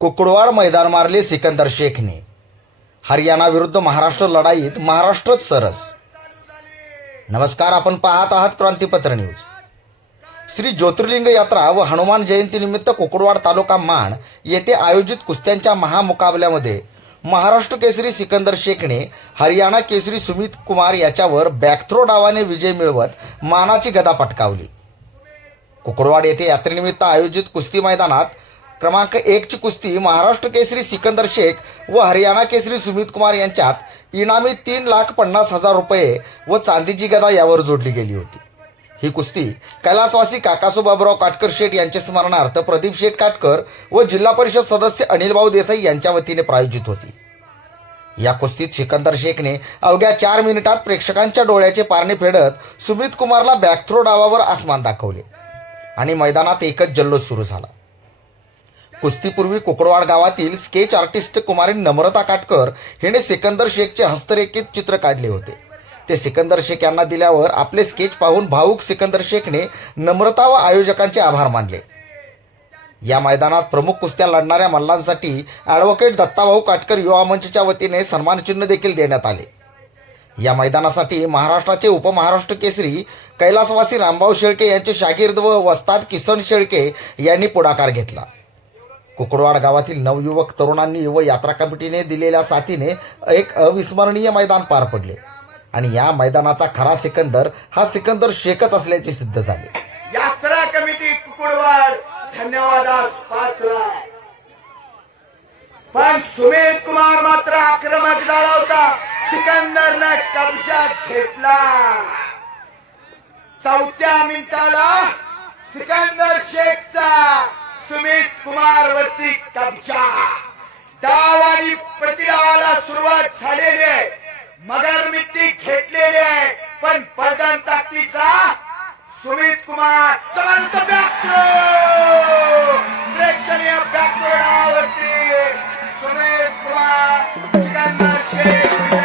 कुकडवाड मैदान मारले सिकंदर शेखने. हरियाणा विरुद्ध महाराष्ट्र लढाईत महाराष्ट्रच सरस. नमस्कार, आपण पाहत आहात क्रांतीपत्र न्यूज. श्री ज्योतिर्लिंग यात्रा व हनुमान जयंतीनिमित्त कुकडवाड तालुका माण येथे आयोजित कुस्त्यांच्या महामुकाबल्यामध्ये महाराष्ट्र केसरी सिकंदर शेखने हरियाणा केसरी सुमित कुमार याच्यावर बॅकथ्रो डावाने विजय मिळवत मानाची गदा पटकावली. कुकडवाड येथे यात्रेनिमित्त आयोजित कुस्ती मैदानात क्रमांक 1 ची कुस्ती महाराष्ट्र केसरी सिकंदर शेख व हरियाणा केसरी सुमित कुमार यांच्यात इनामी 3,50,000 रुपये व चांदीची गदा यावर जोडली गेली होती. ही कुस्ती कैलासवासी काकासू बाबूराव काटकर शेठ यांच्या स्मरणार्थ प्रदीप शेठ काटकर व जिल्हा परिषद सदस्य अनिलभाऊ देसाई यांच्या वतीने प्रायोजित होती. या कुस्तीत सिकंदर शेखने अवघ्या 4 मिनिटात प्रेक्षकांच्या डोळ्याचे पारणे फेडत सुमित कुमारला बॅकथ्रो डावावर आसमान दाखवले आणि मैदानात एकच जल्लोष सुरू झाला. कुस्तीपूर्वी कुकडवाड गावातील स्केच आर्टिस्ट कुमारी नम्रता काटकर हिने सिकंदर शेखचे हस्तरेखित चित्र काढले होते. ते सिकंदर शेख यांना दिल्यावर आपले स्केच पाहून भाऊक सिकंदर शेखने नम्रता व आयोजकांचे आभार मानले. या मैदानात प्रमुख कुस्त्या लढणाऱ्या मल्लांसाठी ॲडव्होकेट दत्ताभाऊ काटकर युवा मंचच्या वतीने सन्मानचिन्ह देखील देण्यात आले. या मैदानासाठी महाराष्ट्राचे उपमहाराष्ट्र केसरी कैलासवासी रामभाऊ शेळके यांचे शागिर्द व वस्ताद किसन शेळके यांनी पुढाकार घेतला. कुकडवाड गावातील नवयुवक तरुणांनी व यात्रा कमिटीने दिलेल्या साथीने एक अविस्मरणीय मैदान पार पडले आणि या मैदानाचा खरा सिकंदर हा सिकंदर शेखच असल्याचे सिद्ध झाले. यात्रा कमिटी कुकडवाड धन्यवादास पात्र आहे. पण सुमित कुमार मात्र आक्रमक झाला होता. सिकंदरने कब्जा घेतला. 4थ्या मिनिटाला सिकंदर शेखचा सुमित कुमार वरती कब्जा. डाव आणि प्रतिडावाला सुरुवात झालेली आहे. मगर मिट्टी घेतलेली आहे. पण पलटण ताकदीचा सुमित कुमार जबरदस्त बॅकथ्रो. प्रेक्षणीय बॅकथ्रो डावावरती सुमित कुमार सिकंदर शेख